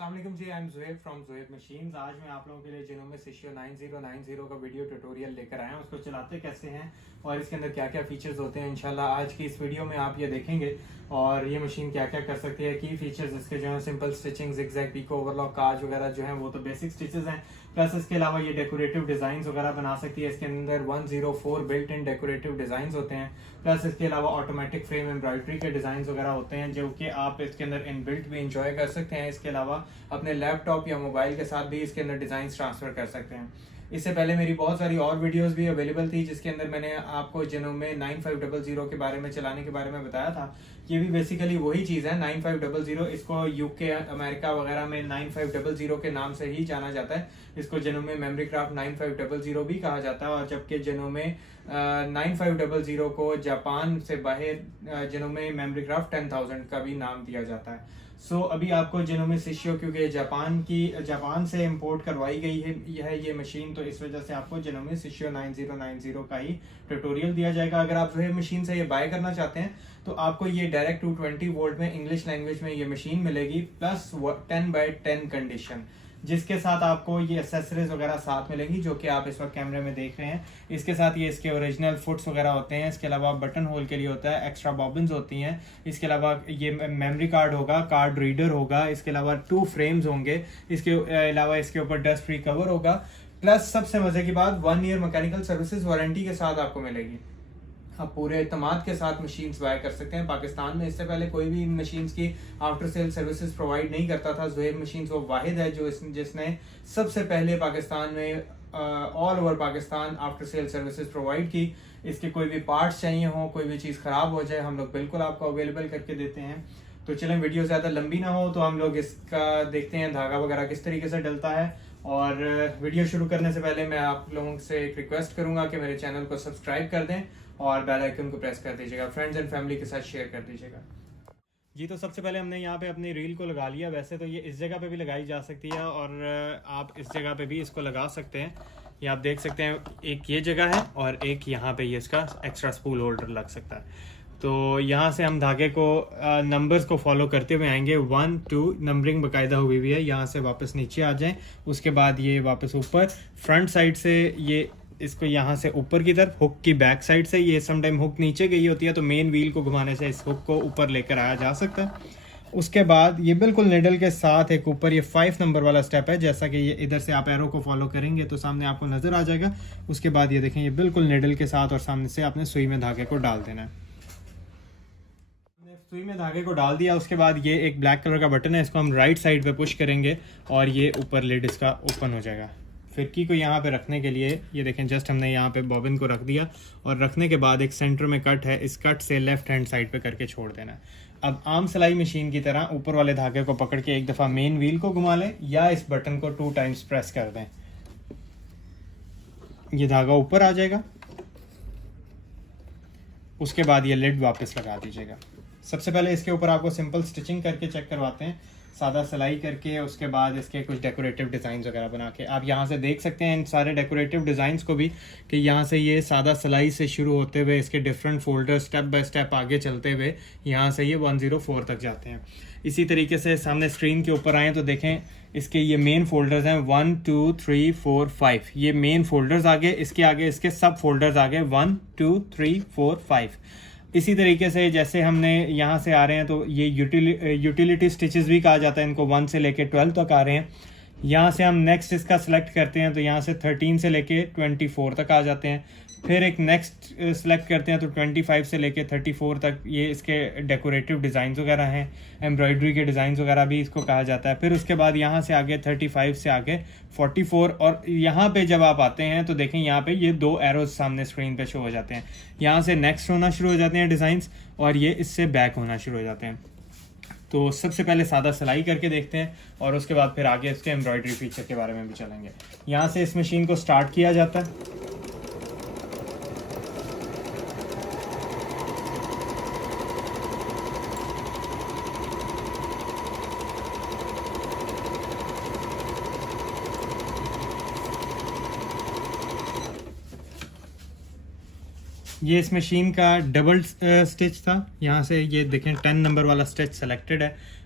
अस्सलाम वालेकुम जी, I am Zuhaib from Zuhaib machines. आज मैं आप लोगों के लिए जिन्होंने सिशियो 9090 का वीडियो ट्यूटोरियल लेकर आया हूँ, उसको चलाते कैसे हैं और इसके अंदर क्या क्या फीचर्स होते हैं। इंशाल्लाह आज की इस वीडियो में आप ये देखेंगे और ये मशीन क्या क्या कर सकती है, की फीचर्स इसके जो है simple stitching, zigzag, picot, overlock, काज वगैरह जो है वो तो बेसिक स्टिचेस हैं। प्लस इसके अलावा ये डेकोरेटिव डिजाइन वगैरह बना सकती है। इसके अंदर 104 बिल्ट इन डेकोरेटिव डिजाइन होते हैं। प्लस इसके अलावा ऑटोमेटिक फ्रेम एम्ब्रॉयडरी के डिजाइन वगैरह होते हैं जो कि आप इसके अंदर इनबिल्ट भी इंजॉय कर सकते हैं। इसके अलावा अपने लैपटॉप या मोबाइल के साथ भी इसके अंदर डिजाइन ट्रांसफर कर सकते हैं। इससे पहले मेरी बहुत सारी और वीडियोस भी अवेलेबल थी जिसके अंदर मैंने आपको जिनोमे 9500 के बारे में चलाने के बारे में बताया था। ये भी बेसिकली वही चीज़ है 9500। इसको यूके, अमेरिका वगैरह में 9500 के नाम से ही जाना जाता है। इसको जिनोमे मेमोरी क्राफ्ट 9500 भी कहा जाता है। और जबकि जिनोमे 9500 को जापान से बाहर जिनोमे मेमोरी क्राफ्ट 10000 का भी नाम दिया जाता है। अभी आपको जिनोमे सिशियो, क्योंकि जापान से इंपोर्ट करवाई गई है ये मशीन, तो इस वजह से आपको जिनोमे सिशियो 9090 का ही ट्यूटोरियल दिया जाएगा। अगर आप ज़ुहैब मशीन से ये बाय करना चाहते हैं तो आपको ये डायरेक्ट 220 वोल्ट में इंग्लिश लैंग्वेज में ये मशीन मिलेगी, प्लस 10x10 कंडीशन, जिसके साथ आपको ये एक्सेसरीज वगैरह साथ मिलेंगी जो कि आप इस वक्त कैमरे में देख रहे हैं। इसके साथ ये इसके ओरिजिनल फुट्स वगैरह होते हैं। इसके अलावा बटन होल के लिए होता है, एक्स्ट्रा बॉबिन्स होती हैं। इसके अलावा ये मेमोरी कार्ड होगा, कार्ड रीडर होगा। इसके अलावा 2 फ्रेम्स होंगे। इसके अलावा इसके ऊपर डस्ट फ्री कवर होगा। प्लस सबसे मजे की बात, 1 ईयर मैकेनिकल सर्विसेज वारंटी के साथ आपको मिलेगी। आप पूरे एतमाद के साथ मशीन्स बाय कर सकते हैं। पाकिस्तान में इससे पहले कोई भी मशीन्स की आफ्टर सेल सर्विसेज प्रोवाइड नहीं करता था। ज़ुहैब मशीन्स वो वाहिद है जो जिसने सबसे पहले पाकिस्तान में all over Pakistan after sale services provide की। इसके कोई भी पार्ट्स चाहिए हो, कोई भी चीज़ ख़राब हो जाए, हम लोग बिल्कुल आपको अवेलेबल करके देते हैं। तो चलें, वीडियो ज़्यादा लंबी ना हो तो हम लोग इसका देखते हैं धागा वगैरह किस तरीके से डलता है। और वीडियो शुरू करने से पहले मैं आप लोगों से एक रिक्वेस्ट करूंगा कि मेरे चैनल को सब्सक्राइब कर दें और बेल आइकन को प्रेस कर दीजिएगा। फ्रेंड्स एंड फैमिली के साथ शेयर कर दीजिएगा जी। तो सबसे पहले हमने यहाँ पे अपनी रील को लगा लिया। वैसे तो ये इस जगह पे भी लगाई जा सकती है और आप इस जगह पे भी इसको लगा सकते हैं। ये आप देख सकते हैं, एक ये जगह है और एक यहाँ पे ये इसका एक्स्ट्रा स्पूल होल्डर लग सकता है। तो यहाँ से हम धागे को नंबर्स को फॉलो करते हुए आएंगे। 1 2 नंबरिंग बाकायदा हुई हुई है। यहाँ से वापस नीचे आ जाएं, उसके बाद ये वापस ऊपर फ्रंट साइड से ये इसको यहाँ से ऊपर की तरफ, हुक की बैक साइड से, ये समटाइम हुक नीचे गई होती है तो मेन व्हील को घुमाने से इस हुक को ऊपर लेकर आया जा सकता है। उसके बाद ये बिल्कुल निडल के साथ एक ऊपर ये 5 नंबर वाला स्टेप है। जैसा कि ये इधर से आप एरो को फॉलो करेंगे तो सामने आपको नज़र आ जाएगा। उसके बाद ये देखें, ये बिल्कुल निडल के साथ और सामने से आपने सुई में धागे को डाल देना है। सुई में धागे को डाल दिया, उसके बाद ये एक ब्लैक कलर का बटन है, इसको हम राइट साइड पे पुश करेंगे और ये ऊपर लिड इसका ओपन हो जाएगा। फिरकी को यहाँ पे रखने के लिए ये देखें, जस्ट हमने यहाँ पे बॉबिन को रख दिया और रखने के बाद एक सेंटर में कट है, इस कट से लेफ्ट हैंड साइड पे करके छोड़ देना है। अब आम सिलाई मशीन की तरह ऊपर वाले धागे को पकड़ के एक दफ़ा मेन व्हील को घुमा लें या इस बटन को 2 टाइम्स प्रेस कर दें। ये धागा ऊपर आ जाएगा। उसके बाद ये लिड वापस लगा दीजिएगा। सबसे पहले इसके ऊपर आपको सिंपल स्टिचिंग करके चेक करवाते हैं, सादा सिलाई करके। उसके बाद इसके कुछ डेकोरेटिव डिज़ाइन वगैरह बना के आप यहाँ से देख सकते हैं इन सारे डेकोरेटिव डिज़ाइंस को भी, कि यहाँ से ये सादा सिलाई से शुरू होते हुए इसके different folder step by step आगे चलते हुए यहाँ से ये 104 तक जाते हैं। इसी तरीके से सामने स्क्रीन के ऊपर आएँ तो देखें, इसके ये मेन फोल्डर्स हैं 1 2 3 4 5। ये मेन फोल्डर्स आगे, इसके आगे इसके सब फोल्डर्स आगे 1 2 3 4 5। इसी तरीके से जैसे हमने यहाँ से आ रहे हैं तो ये यूटिलिटी स्टिचेस भी कहा जाता है इनको, 1 से लेके 12 तक आ रहे हैं। यहाँ से हम नेक्स्ट इसका सिलेक्ट करते हैं तो यहाँ से 13 से लेके 24 तक आ जाते हैं। फिर एक नेक्स्ट सेलेक्ट करते हैं तो 25 से लेके 34 तक ये इसके डेकोरेटिव डिज़ाइन वगैरह हैं, एम्ब्रॉयडरी के डिज़ाइन वगैरह भी इसको कहा जाता है। फिर उसके बाद यहाँ से आगे 35 से आगे 44 और यहाँ पे जब आप आते हैं तो देखें यहाँ पे ये 2 एरोज सामने स्क्रीन पे शो हो जाते हैं। यहाँ से नेक्स्ट होना शुरू हो जाते हैं डिज़ाइंस और ये इससे बैक होना शुरू हो जाते हैं। तो सबसे पहले सादा सिलाई करके देखते हैं और उसके बाद फिर आगे इसके एम्ब्रॉयडरी फीचर के बारे में भी चलेंगे। यहाँ से इस मशीन को स्टार्ट किया जाता है। ये इस मशीन का डबल स्टिच था। यहाँ से ये देखें 10 नंबर वाला स्टिच सेलेक्टेड है।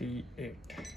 38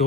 2